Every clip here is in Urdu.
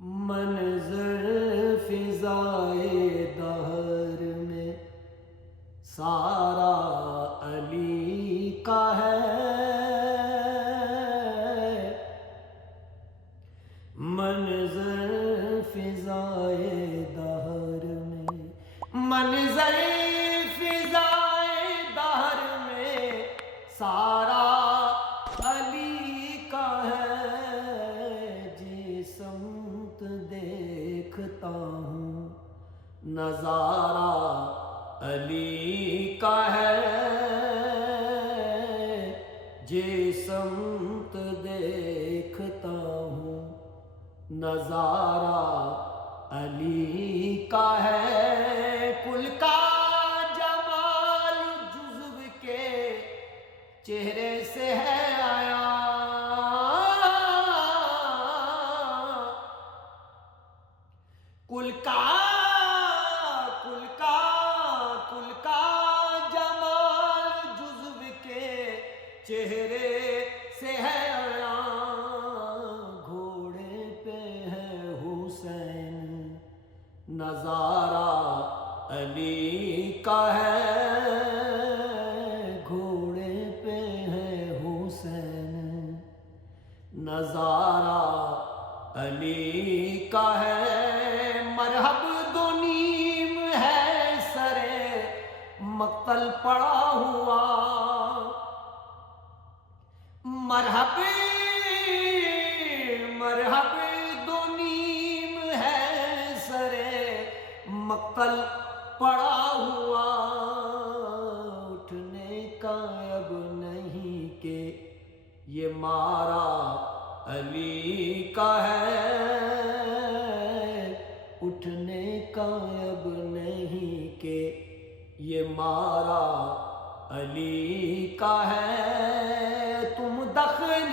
منظر فضائے دہر میں سارا علی کا ہے، منظر فضائے دہر میں، منظر فضائے دہر میں سارا علی کا ہے، جس سمت دیکھتا ہوں نظارہ علی کا ہے، جس سمت دیکھتا ہوں نظارہ علی کا ہے۔ کل کا جمال جزو کے چہرے سے ہے آیا، کل کا جمال جزو کے چہرے سے ہے آیا، گھوڑے پہ ہے حسین نظارہ علی کا ہے، گھوڑے پہ ہے حسین نظارہ علی کا ہے۔ مرحب دو نیم ہے سرے مقتل پڑا ہوا، مرحب دو نیم ہے سرے مقتل پڑا ہوا، اٹھنے کا اب نہیں کہ یہ مارا علی کا ہے، اٹھنے کا اب نہیں کہ یہ مارا علی کا ہے۔ تم دخل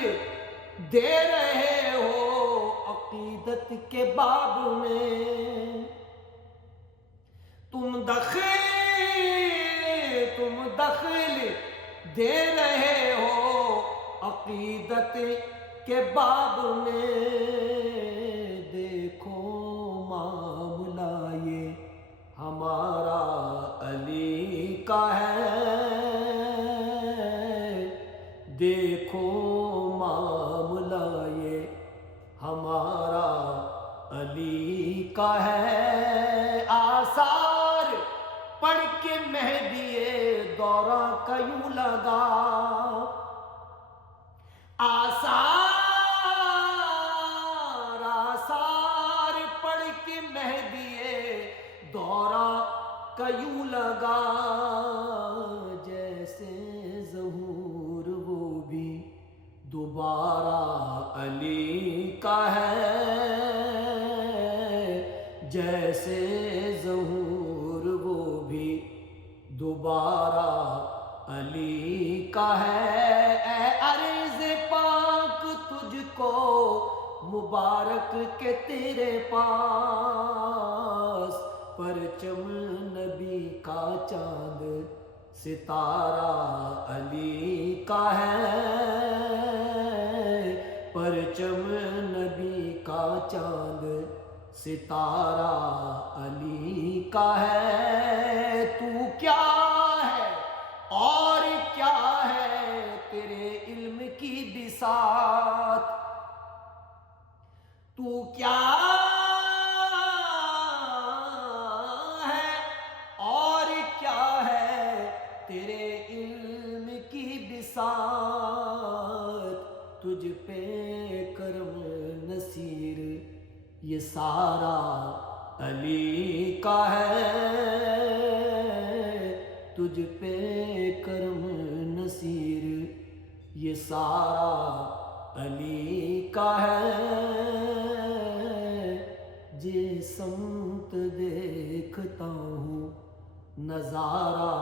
دے رہے ہو عقیدت کے باب میں، تم دخل دے رہے ہو عقیدت کے باب میں، دیکھو معاملہ یہ ہمارا علی کا ہے، دیکھو معاملہ یہ ہمارا علی کا ہے۔ آثار پڑھ کے مہدی دورہ کا یوں لگا، آثار پڑھ کے مہدی دورہ کا یوں لگا، جیسے ظہور وہ بھی دوبارہ علی کا ہے، جیسے ظہور وہ بھی دوبارہ علی کا ہے۔ اے عرض پاک تجھ کو مبارک کہ تیرے پاس پرچم نبی کا چاند ستارہ علی کا ہے، پرچم نبی کا چاند ستارہ علی کا ہے۔ تو کیا ہے اور کیا ہے تیرے علم کی بساط، تو کیا ہے اور کیا ہے تیرے علم کی بساط، تجھ پہ کرم نصیر یہ سارا علی کا ہے، تجھ پہ کرم نصیر یہ سارا علی کا ہے، جس سمت دیکھتا ہوں نظارہ